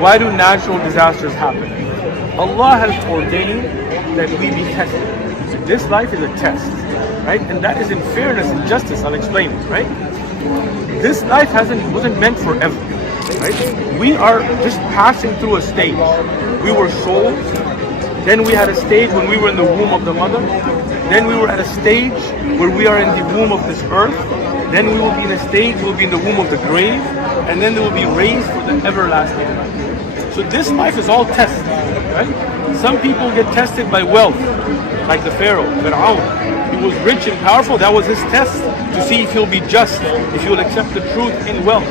Why do natural disasters happen? Allah has ordained that we be tested. So this life is a test, right? And that is in fairness and justice. I'll explain it, right? This life wasn't meant forever, right? We are just passing through a stage. We were souls, then we had a stage when we were in the womb of the mother, then we were at a stage where we are in the womb of this earth, then we will be in a stage, we'll be in the womb of the grave, and then they will be raised for the everlasting life. So this life is all tests, right? Some people get tested by wealth, like the Pharaoh, Fir'aun. He was rich and powerful, that was his test to see if he'll be just, if he'll accept the truth in wealth.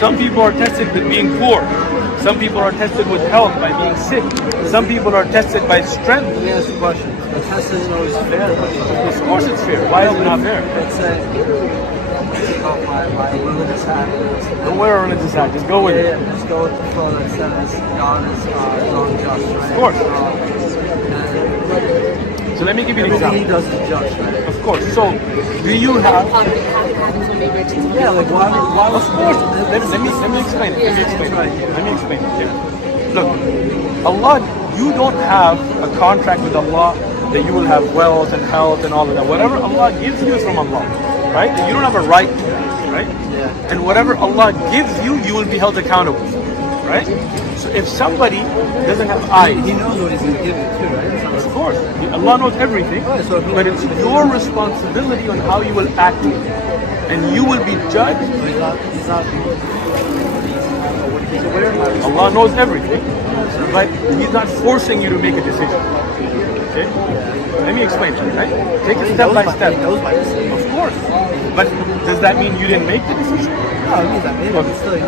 Some people are tested with being poor. Some people are tested with health, by being sick. Some people are tested by strength. Let me ask you a question. The test isn't always fair. Of course it's fair. Why is it not fair? Let's say, my religious act. Don't wear a religious act, just go with it. Yeah, just go with the flow that says God is unjust, right? Of course. So let me give you an example. He does is just, right? Of course. So, do you have... Yeah, like why Of course. Let me explain it. Let me explain it. Yeah. Look, Allah, you don't have a contract with Allah that you will have wealth and health and all of that. Whatever Allah gives you is from Allah, right? You don't have a right to that, right? Yeah. And whatever Allah gives you, you will be held accountable for, right? So if somebody doesn't have eyes, He knows what he's going to give you too, right? of course, Allah knows everything, but it's your responsibility on how you will act with it. And you will be judged. Allah knows everything, but He's not forcing you to make a decision. Okay? Let me explain it, right? Take it step by step. Of course. But does that mean you didn't make the decision? No, it means that maybe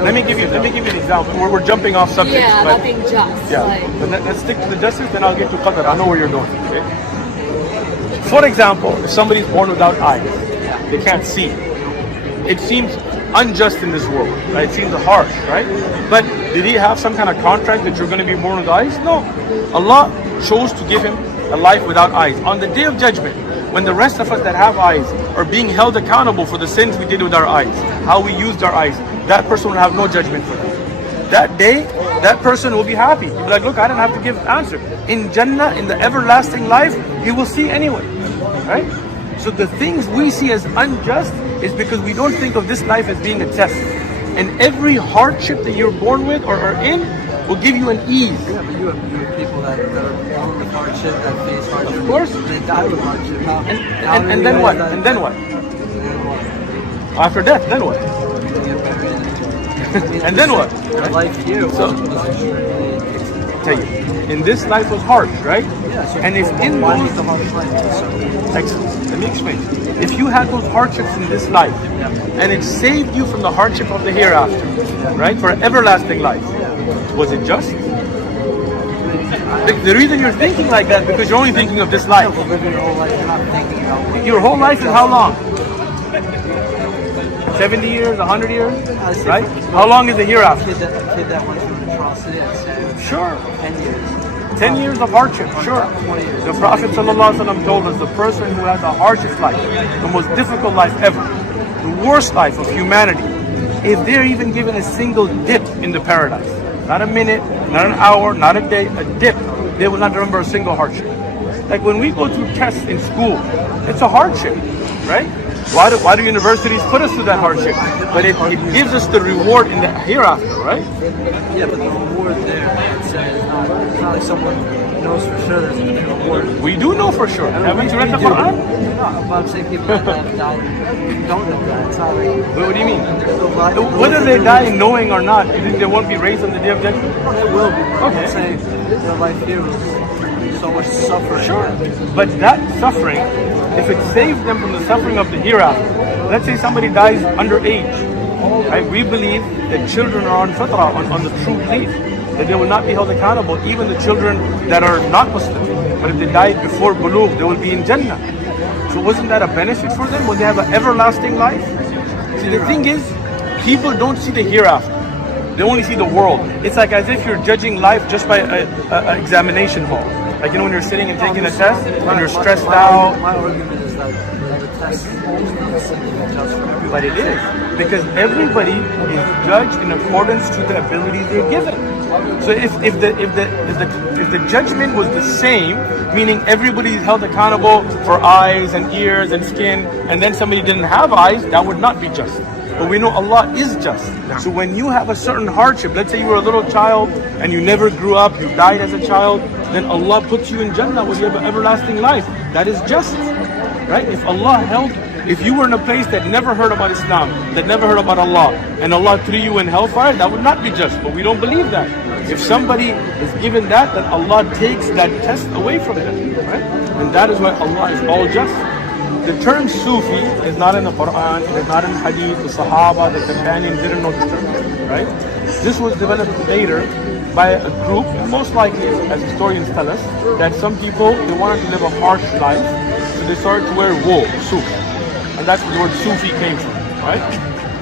Let me give you an example. We're jumping off subject. Yeah, but, nothing just. yeah. Like, But let's stick to the justice, then I'll get to Qadr. I know where you're going. Okay? For example, if somebody's born without eyes, they can't see. It seems unjust in this world, right? It seems harsh, right? But did he have some kind of contract that you're going to be born with eyes? No. Allah chose to give him a life without eyes. On the Day of Judgment, when the rest of us that have eyes are being held accountable for the sins we did with our eyes, how we used our eyes, that person will have no judgment for them. That day, that person will be happy. He'll be like, look, I didn't have to give an answer. In Jannah, in the everlasting life, he will see anyway, right? So the things we see as unjust is because we don't think of this life as being a test. And every hardship that you're born with or are in will give you an ease. Yeah, but you have people that are born with hardship, that face hardship. Of course. They die with hardship. And then what? And then what? After death, then what? And then what? Right? Life here So, was extremely... tell you, in this life was harsh, right? Yeah, so and if in why those was the hardest life? excellent, let me explain. If you had those hardships in this life, and it saved you from the hardship of the hereafter, right, for everlasting life, was it just? The reason you're thinking like that because you're only thinking of this life. You're living your whole life, you're not thinking about Your whole life is how long? 70 years, 100 years, right? How long is the hereafter? kid that went through an atrocity at Sure. 10 years. 10 years of hardship, sure. The Prophet ﷺ told us the person who has the harshest life, the most difficult life ever, the worst life of humanity, if they're even given a single dip in the paradise, not a minute, not an hour, not a day, a dip, they will not remember a single hardship. Like when we go through tests in school, it's a hardship, right? Why do universities put us through that hardship? But it gives us the reward in the hereafter, right? Yeah, but the reward there, it's not like someone knows for sure there's going to be a reward. We do know for sure. Haven't you read the Quran? No, but I'm saying people that have died don't know that. It's not like... What do you mean? Whether Whether they die knowing or not, you think they won't be raised on the Day of Judgment? They will be. Okay. I'm saying their life here was so much suffering. Sure. But that suffering, if it saves them from the suffering of the hereafter, let's say somebody dies underage, right? We believe that children are on fitrah, on the true belief, that they will not be held accountable, even the children that are not Muslim. But if they died before bulugh, they will be in Jannah. So wasn't that a benefit for them? Will they have an everlasting life? See, the thing is, people don't see the hereafter. They only see the world. It's like as if you're judging life just by an examination hall. Like, you know, when you're sitting and taking a test and you're stressed out. My argument is that the test is just for everybody. But it is, because everybody is judged in accordance to the abilities they're given. So if the judgment was the same, meaning everybody is held accountable for eyes and ears and skin, and then somebody didn't have eyes, that would not be just. But we know Allah is just. So when you have a certain hardship, let's say you were a little child and you never grew up, you died as a child, then Allah puts you in Jannah where you have an everlasting life. That is just, right? If you were in a place that never heard about Islam, that never heard about Allah, and Allah threw you in hellfire, that would not be just. But we don't believe that. If somebody is given that, then Allah takes that test away from them, right? And that is why Allah is all just. The term Sufi is not in the Quran, it is not in Hadith. The Sahaba, the companions didn't know this term, right? This was developed later by a group, most likely, as historians tell us, that some people, they wanted to live a harsh life, so they started to wear wool, suf. And that's where the word Sufi came from, right?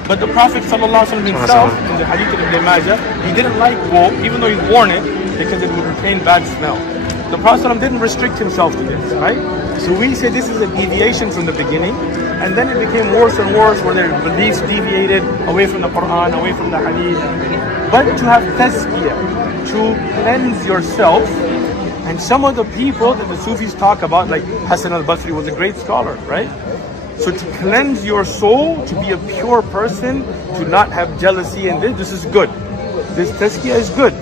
But the Prophet ﷺ himself, in the Hadith of Ibn Majah, he didn't like wool, even though he worn it, because it would retain bad smell. The Prophet ﷺ didn't restrict himself to this, right? So we say this is a deviation from the beginning, and then it became worse and worse, where their beliefs deviated away from the Quran, away from the Hadith. But to have tazkiyah, to cleanse yourself, and some of the people that the Sufis talk about, like Hassan al-Basri was a great scholar, right? So to cleanse your soul, to be a pure person, to not have jealousy, and this is good. This tazkiyah is good,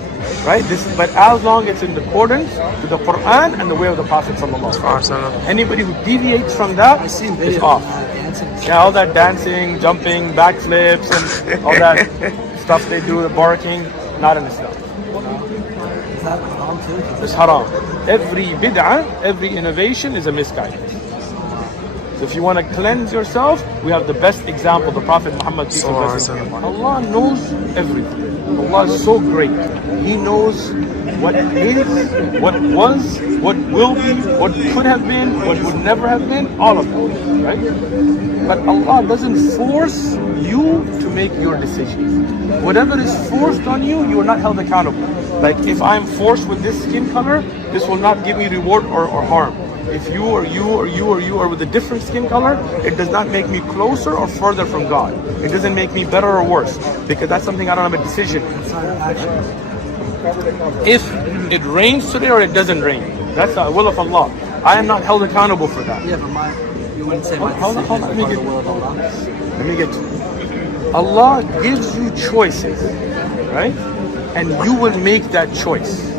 right? But as long as it's in accordance to the Quran and the way of the Prophet ﷺ. Anybody who deviates from that is off. Yeah, all that dancing, jumping, backflips, and all that stuff they do, the barking, not in Islam. Is that haram too? It's haram. Every bid'ah, every innovation is a misguidance. So if you want to cleanse yourself, we have the best example, the Prophet Muhammad. Allah knows everything. Allah is so great. He knows what is, what was, what will be, what could have been, what would never have been, all of that, right? But Allah doesn't force you to make your decisions. Whatever is forced on you, you are not held accountable. Like if I'm forced with this skin color, this will not give me reward or harm. If you or you or you or you are with a different skin color, it does not make me closer or further from God. It doesn't make me better or worse, because that's something I don't have a decision. If it rains today or it doesn't rain, that's the will of Allah. I am not held accountable for that. Yeah, but you wouldn't say my Hold on, decision is part of the will of Allah. Let me get to it. Allah gives you choices, right? And you will make that choice.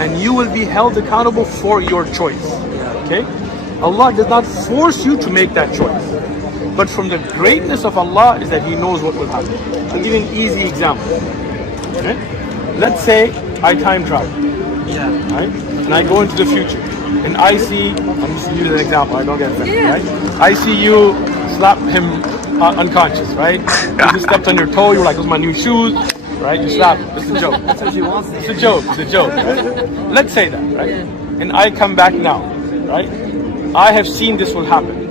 And you will be held accountable for your choice. Okay? Allah does not force you to make that choice. But from the greatness of Allah is that He knows what will happen. I'll give you an easy example. Okay? Let's say I time travel. Yeah. Right? And I go into the future. And I see, I'm just using an example, I don't get offended, right? I see you slap him unconscious, right? You just stepped on your toe, you were like, those are my new shoes, right? You slap him. It's a joke. That's what she wants to It's a joke. It's a joke. Right? Let's say that, right? And I come back now, right? I have seen this will happen.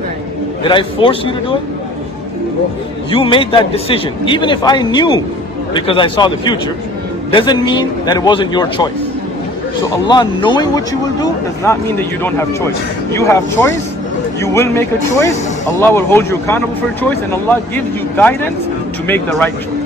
Did I force you to do it? You made that decision. Even if I knew, because I saw the future, doesn't mean that it wasn't your choice. So Allah knowing what you will do does not mean that you don't have choice. You have choice. You will make a choice. Allah will hold you accountable for a choice, and Allah gives you guidance to make the right choice.